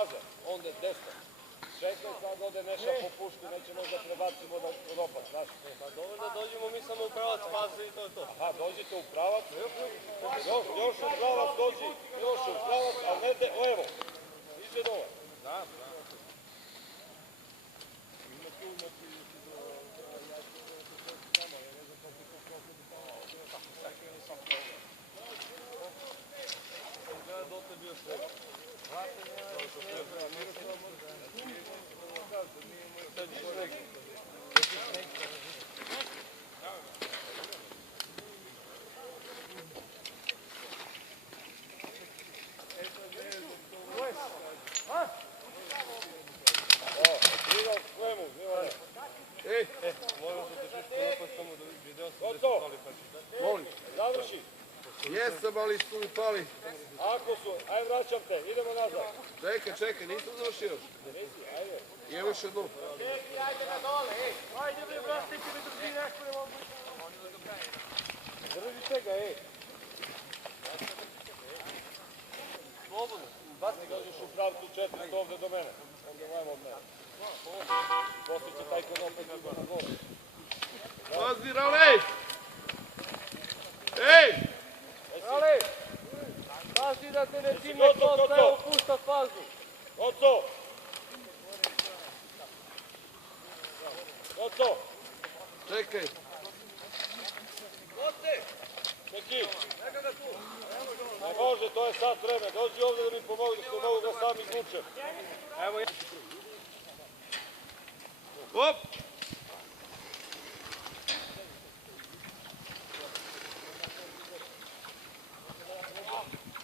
nazad, onda desno. 16 sad ode Neša po pušku, neće možda prebacimo od opak, znaš. Pa dobro da dođemo mi samo u pravac faze i to je to. Aha, dođite u pravac, još u pravac dođi, još u pravac, ali ne levo, iđe dole. Da. Dotle bio sve. Molim, završi. Jesam, ali su mi pali. Ako su, ajde vraćam te, idemo nazad. Čekaj, nisam završio još. Nisi, ajde. Imam još jednu. Ajde na dole, ej. Ajde bre, brate, ti mi drži nešto ne mogu. Držite ga, ej. Slobodno. Ti dođeš u pravcu 400 ovde do mene. Ovde levo od mene. Posle će taj kod opet nego na gol. Pazi, Rale! Ej! Rale! Pazi da te ne time konta, evo pušta fazu. Oco! Oco! Čekaj. Neki! Ne može, to je sad vreme. Dođi ovde da mi pomogu, da se mogu da sam izvučem. Evo ja. Hop!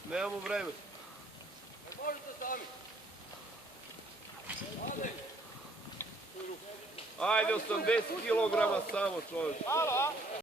Nemamo vreme. Možete sami. Ajde, 80 kilograma samo, čovječ.